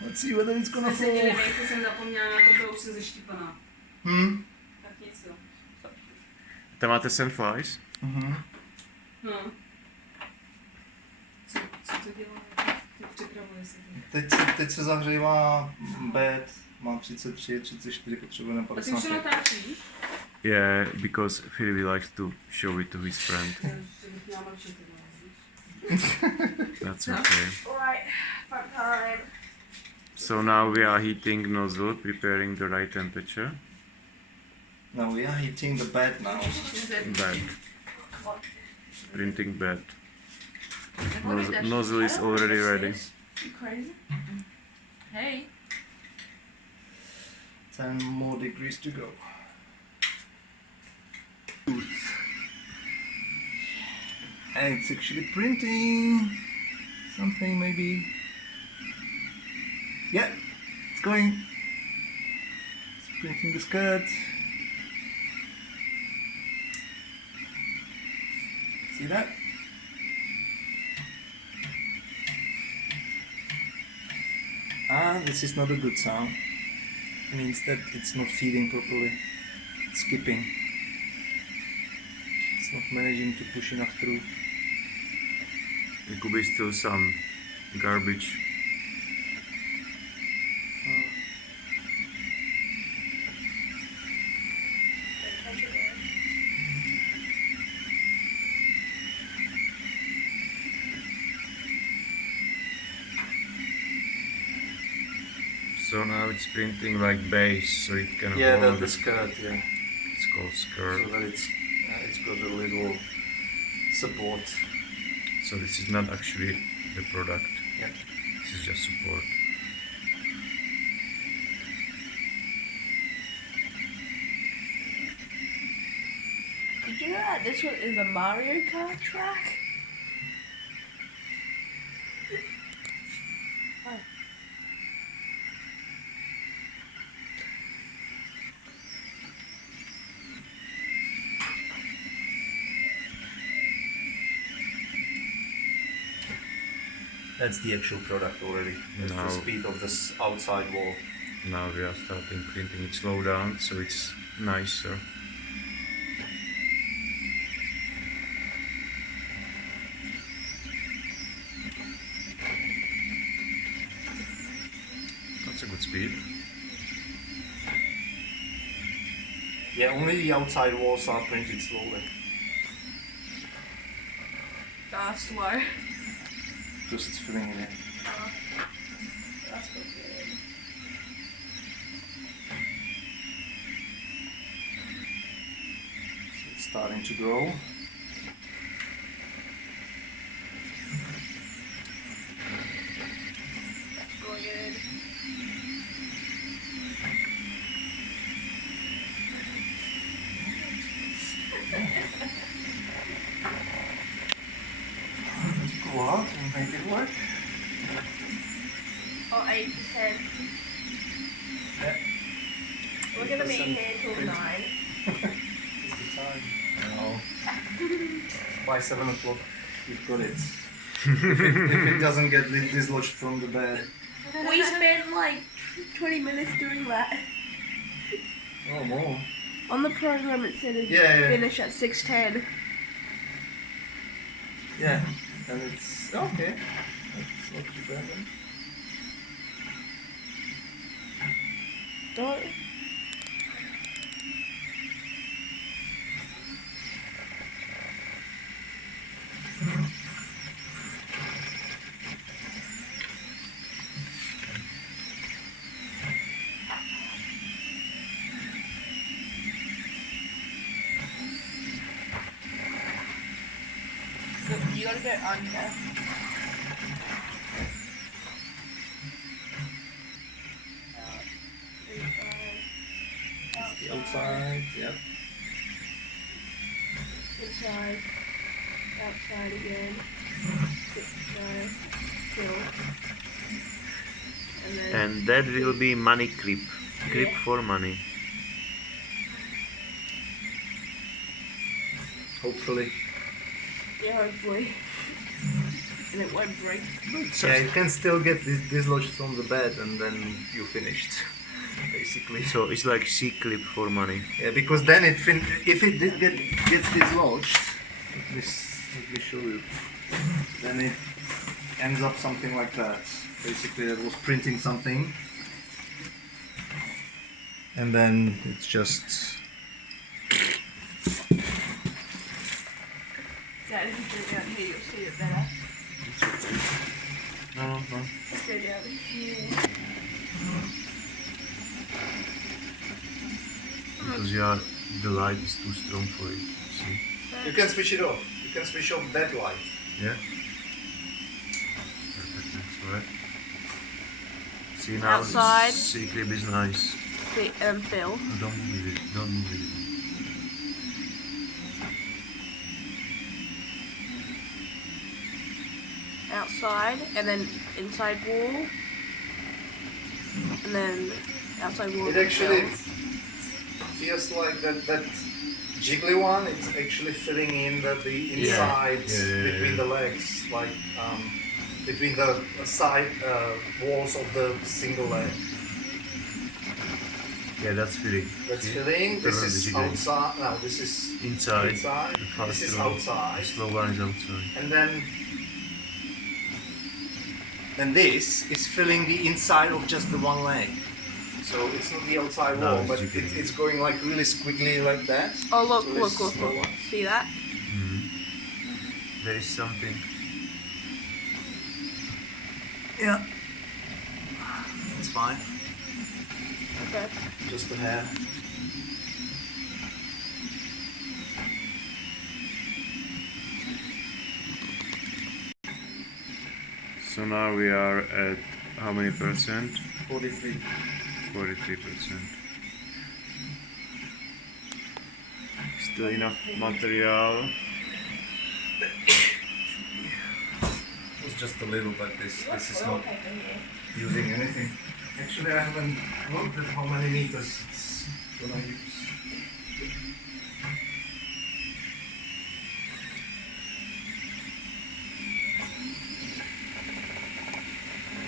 Let's see whether it's gonna Jsme seděli, fall. nejprve jsem zapomněla na to, byla už jsem zeštipaná. Tak nic jo. Tam máte Sandflies? No. Co to dělá? Jak připravuje se to? Teď se zahřívá bed, má 33, 34, potřebuje na A ty 50. už to natáčíš? Yeah, because Philly likes to show it to his friend. Že bych měla mlčet, víš? That's okay. Alright, fun time. So now we are heating nozzle, preparing the right temperature. No, we are heating the bed now. Bed. Printing bed. Nozzle is already ready. You crazy? Hey. 10 more degrees to go. And it's actually printing something maybe. Yeah, it's going. It's printing the skirt. See that? Ah, this is not a good sound. It means that it's not feeding properly. It's skipping. It's not managing to push enough through. It could be still some garbage. So now it's printing like base, so it can Yeah, hold. the skirt, yeah. It's called skirt. So that it's got a little support. So this is not actually the product. Yeah. This is just support. Did you know that this one is a Mario Kart track? That's the actual product already. That's No. the speed of this outside wall. Now we are starting printing it slow down, so it's nicer. That's a good speed. Yeah, only the outside walls are printed slowly. Slow. Because it's filling it in. That's not good. So it's starting to grow. That's good. Go out and make it work. Oh, 8%. Yeah. We're gonna be here till 9. It's the time. No. By 7 o'clock, you've got it. If it doesn't get dislodged from the bed. We spent like 20 minutes doing that. Oh, more. On the program it said it'd Yeah. finish at 6:10. Yeah. And it's okay. It's not too bad then. Don't. Look, you gotta go under. The outside, yep. Inside. Outside again. Inside. Kill. And then And that will be money creep. Creep Yeah. for money. Hopefully. yeah, hopefully. and it won't break. Yeah, you can still get dislodged from the bed and then you're finished, basically. So it's like C-clip for money. Yeah, because then if it gets dislodged, let me show you. Then it ends up something like that. Basically, it was printing something, and then it's just. Yeah, if you do it down here, you'll see it better. No. Let's go down here. Because the light is too strong for it. See? You can switch it off. You can switch off that light. Yeah. Perfect. Alright. See now, Outside. C-clip is nice. Phil. Oh, don't move it. Don't move it. Outside, and then inside wall, and then outside wall. It actually feels like that jiggly one. It's actually filling in the insides between the legs, like between the side walls of the single leg. Yeah, that's filling. That's See? filling. This Turn is the jiggly. outside. No, this is Inside. inside. The fast This is one. outside. The slow one is outside. And then this is filling the inside of just the one leg. So it's not the outside No, wall, it's but jiggling. it's going like really squiggly like that. Oh look, So look, this look, slow look. one. See that? There is something. Yeah. It's fine. Okay. Just a hair. So now we are at how many percent? 43. 43%. Still enough material. It's just a little, but this is not using anything. Actually, I haven't looked at how many meters it's gonna use.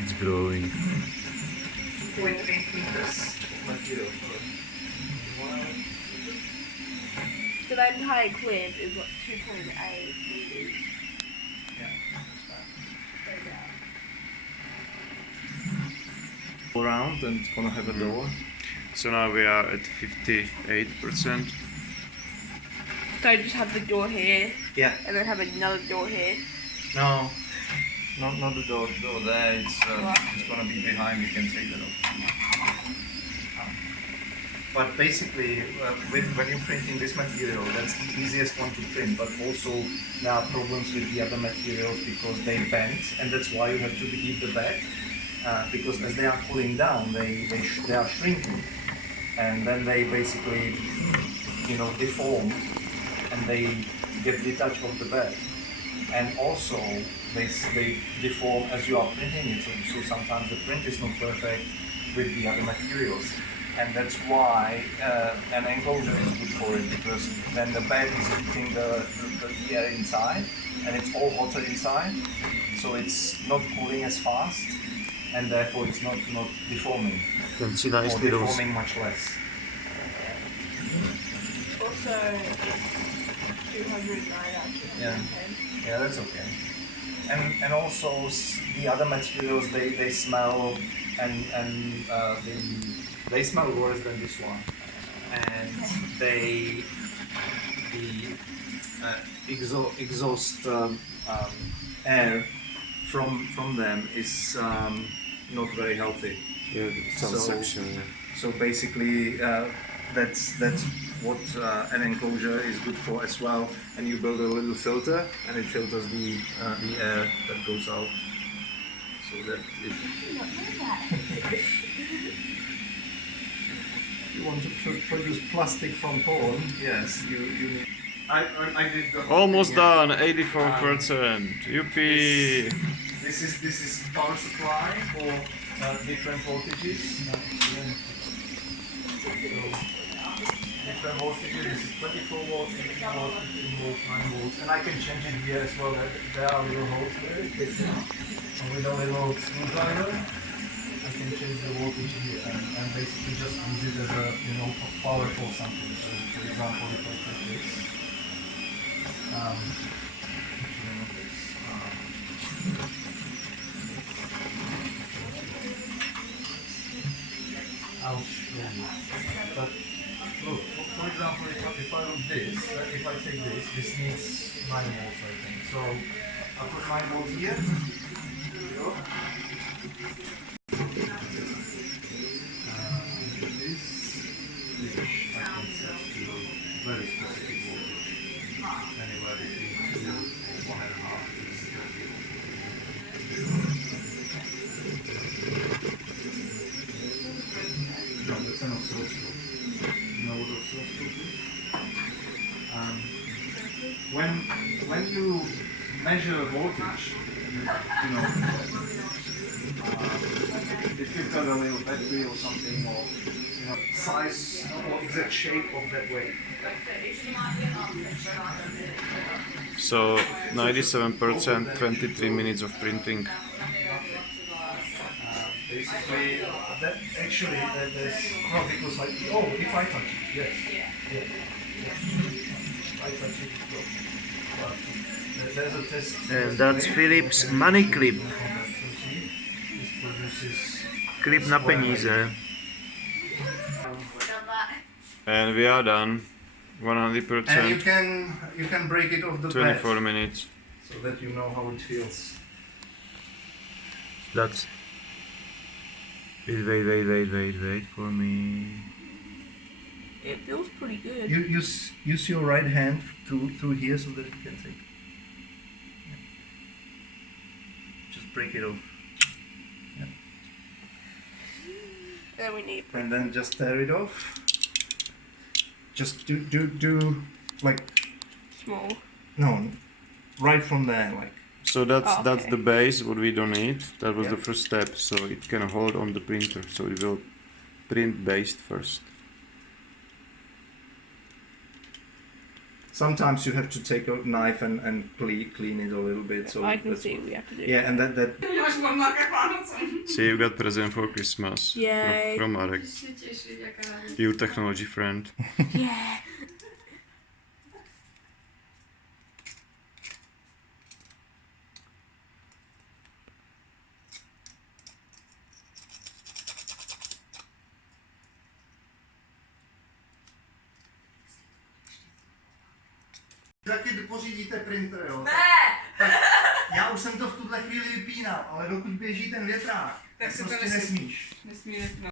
It's growing. 2.8 meters material. So the entire clip is what 2.8 meters. Yeah. Go down. Around and it's gonna have a door. So now we are at 58%. So just have the door here, Yeah. and then have another door here. No. Not the door there. It's gonna be behind. You can take that off. But basically, when you're printing this material, that's the easiest one to print. But also, there are problems with the other materials because they bend, and that's why you have to heat the bed. Because as they are cooling down, they are shrinking, and then they basically, deform, and they get detached from the bed. And also, they deform as you are printing it, so sometimes the print is not perfect with the other materials. And that's why an enclosure is good for it, because then the bed is heating the air inside, and it's all hotter inside, so it's not cooling as fast, and therefore it's not deforming, You can see or nicely those. deforming much less. Also, 209 out of 210. Yeah, that's okay. And also the other materials, they smell and they smell worse than this one, and the exhaust air from them is not very healthy. Yeah, some So- section. Yeah. So basically, that's what an enclosure is good for as well. And you build a little filter, and it filters the air that goes out, so that if you want to produce plastic from corn, yes, you need. I did. Almost done, 84%. Yuppie! This is power supply for different voltages. different voltages. This is 24 volts, 18 volts, 15 volts, 9 volts, and I can change it here as well. There are little holes here. And with a little screwdriver, I can change the voltage here and basically just use it as a power for something. So for example, if I take this, I'll show you. But look, for example, if I look this, if I take this needs 9 volts, I think. So I'll put 9 volts here. Here we go. This, which I can set to very specific voltage. Anywhere between 2 and 1.5 is going to be no, that's an oscilloscope. You know what oscilloscope is? When you measure voltage, if you've got a little battery or something, or size or exact shape of that wave. So 97%, 23 minutes of printing. Basically, that actually there's no, because like if I touch it, yes, yeah. If I touch it, it goes. But there's a test. And that's Philips money clip. So see, this produces Clip na peníze. And we are done. 100%. And you can break it off the 24 bed minutes. so that you know how it feels. That's. Wait for me. It feels pretty good. You use your right hand through here so that you can take. Yeah. Just break it off. Yeah. Then we need. And then just tear it off. Just do like Small. no, right from there like. So that's Oh, that's okay. the base what we don't need. That was Yeah. the first step. So it can hold on the printer. So it will print based first. Sometimes you have to take a knife and clean it a little bit. So I can that's see what- what we have to do. Yeah, and that Máš marmák Vánocem. See, you got present for Christmas Yay. from Marek, Můžeš se těšit, jaká ráda. your technology friend. Yeah. taky pořídíte printer, jo? Ne! Tak já už jsem to v tuhle chvíli vypínal, ale dokud běží ten větrák, Tak se to prostě nesmí. nesmíš. Nesmí, no.